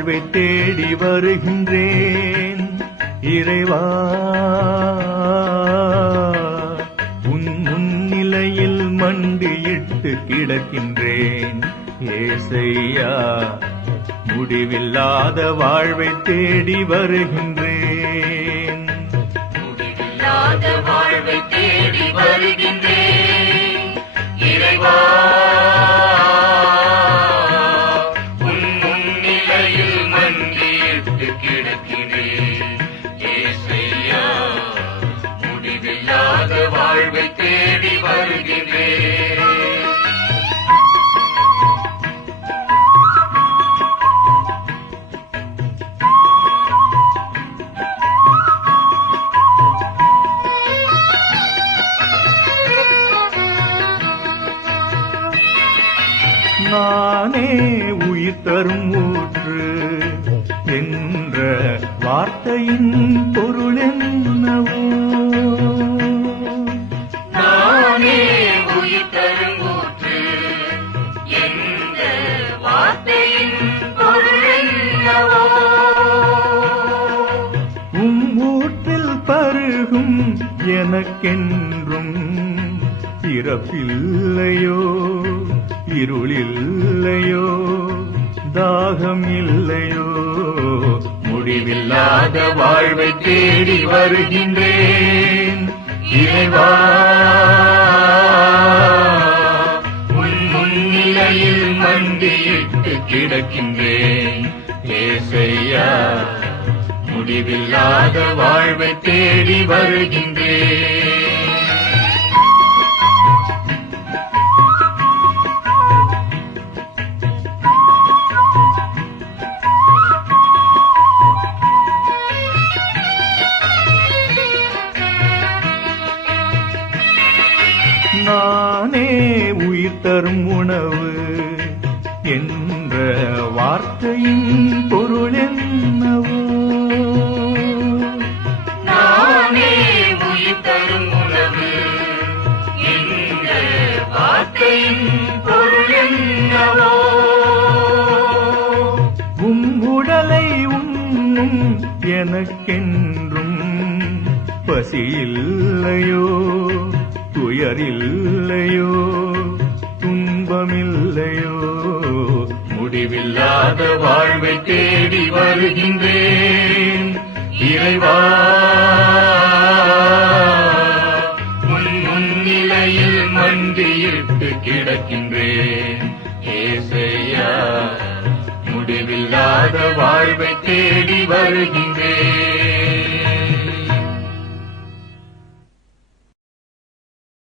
வாழ்வை தேடி வருகின்றேன் இறைவா. உன் முன்னிலையில் மண்டியிட்டு கிடக்கின்றேன் ஏசையா. முடிவில்லாத வாழ்வை தேடி வருகின்றேன், முடிவில்லாத வாழ்வை தேடி வருகின்றேன் இறைவா. உன் முன்னிலையில் மண்டியிட்டு கிடக்கிறேன் ஏசையா. முடிவில்லாத வாழ்வை தேடி வருகின்றேன். நானே உயிர் தரும் ஊற்று என்ற வார்த்தையின் பொருள் என்னவோ? நானே உயிர் தரும் ஊற்று என்ற வார்த்தையின் பொருள் என்னவோ? ஊற்றில் பருகும் எனக்கென்றும் பிறப்பில்லையோ, இருளில்லையோ, தாகம் இல்லையோ. முடிவில்லாத வாழ்வை தேடி வருகின்றேன் இறைவா. உன் முன்னிலையில் மண்டியிட்டு கிடக்கின்றேன் ஏசையா. முடிவில்லாத வாழ்வை தேடி வருகின்றேன். நானே உயிர் தரும் உணவு என்ற வார்த்தையின் பொருள் என்னவோ? நானே உயிர் தரும் உணவு என்ற வார்த்தையின் பொருள் என்னவோ? உடலை உண்ணும் எனக்கென்றும் பசியில்லையோ, துயரில்லையோ, துன்பமில்லையோ. முடிவில்லாத வாழ்வை தேடி வருகின்றேன் இறைவா. உன் முன்னிலையில் மண்டியிட்டு கிடக்கின்றேன் ஏசையா. முடிவில்லாத வாழ்வை தேடி வருகின்றேன்.